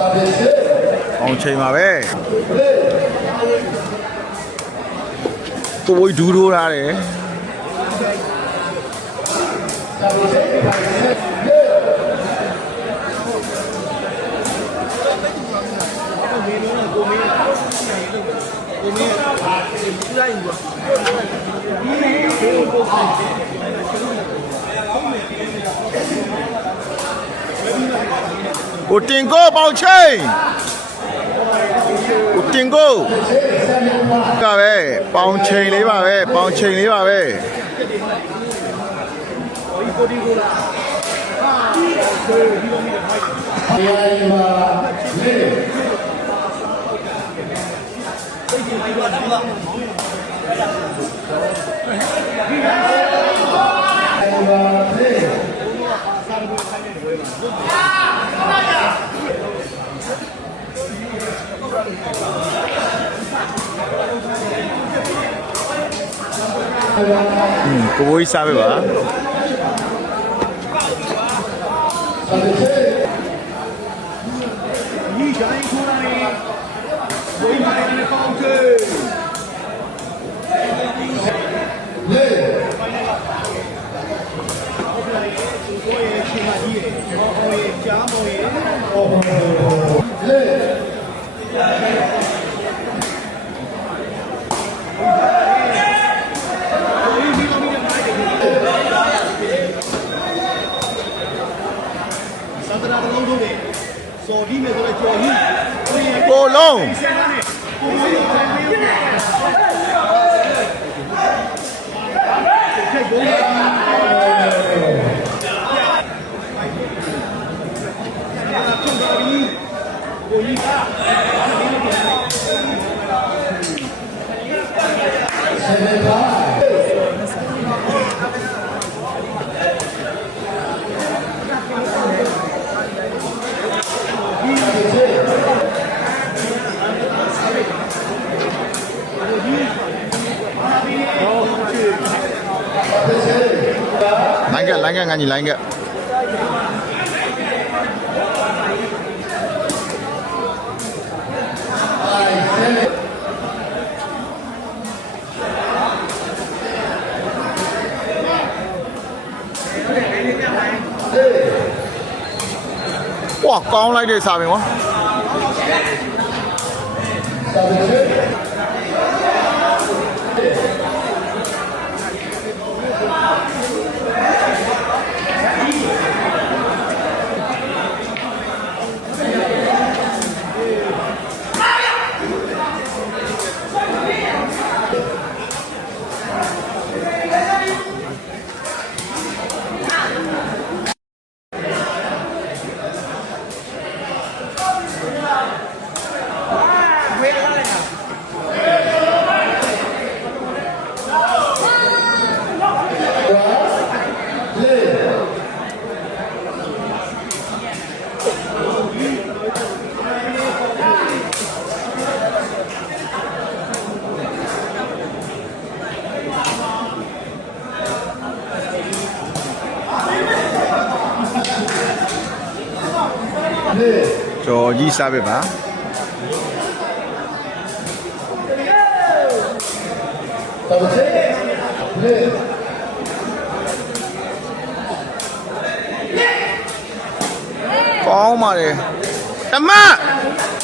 အောင်ချိန်ပါပဲကိုဘိုးဒူးထိုးထားတယ်ကို တင်ကိုပေါင်ချိန်ကိုတင်ကိုကပဲပေါင်ချိန်လေးပါပဲပေါင်ချိန်လေးပါပဲอืมကိုဘိုးကြီးစားပဲပါဒီဂျိုင်းထိုးလာနေဝိုင်းမို como hoy sabe, ¿verdad? Oh, Now. anh kìa, anh nhìn lại anh kìa Wow, con lấy đi xài mình quá လိုက်တဲ့စာပင်ကွာကျော်ကြီးစားပဲပါကောင်းပါတယ်တမစ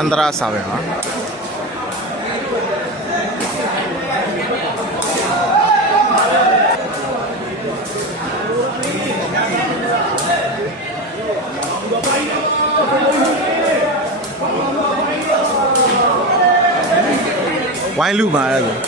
န္ဒရာစားပဲပါဝို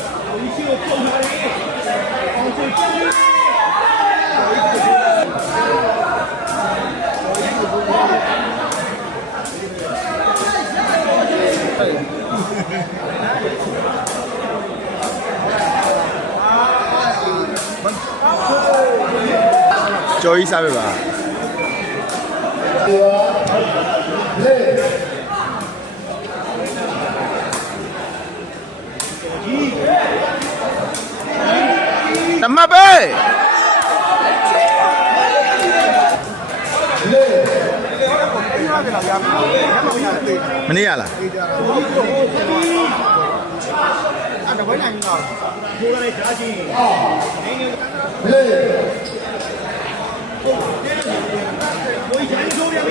ကျော်ကြီးစားပြပါတမတ်ပဲမနေရလားအဲ့ဒါဘယ်နိုင်မှာဘိုးလည်းကြားချင်းဘိုးကြီးဆိုရပြီကျော်ကြီးပေါင်ချေဟီ 我以前就练的，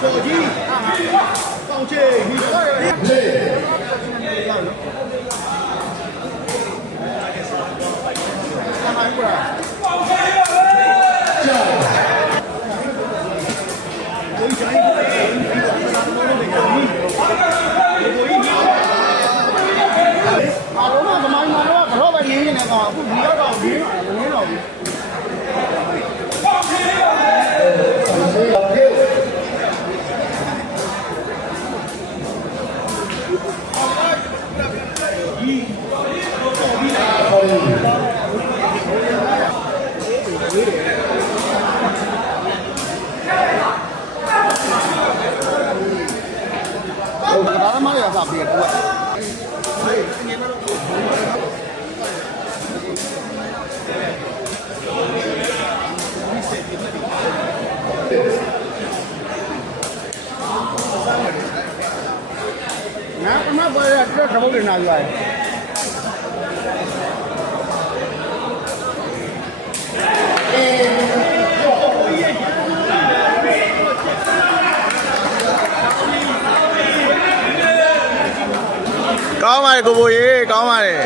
坐姿、的，的，တော့ဒီနေတော့ဘူး ဒါမှမဟုတ်ရစားပြီးတော့ငါအမပေါ်ရတော့ခမုတ်နေနာရွာ ကောင်းပါတယ်ကိုဘိုးကြီးကောင်းပါတယ်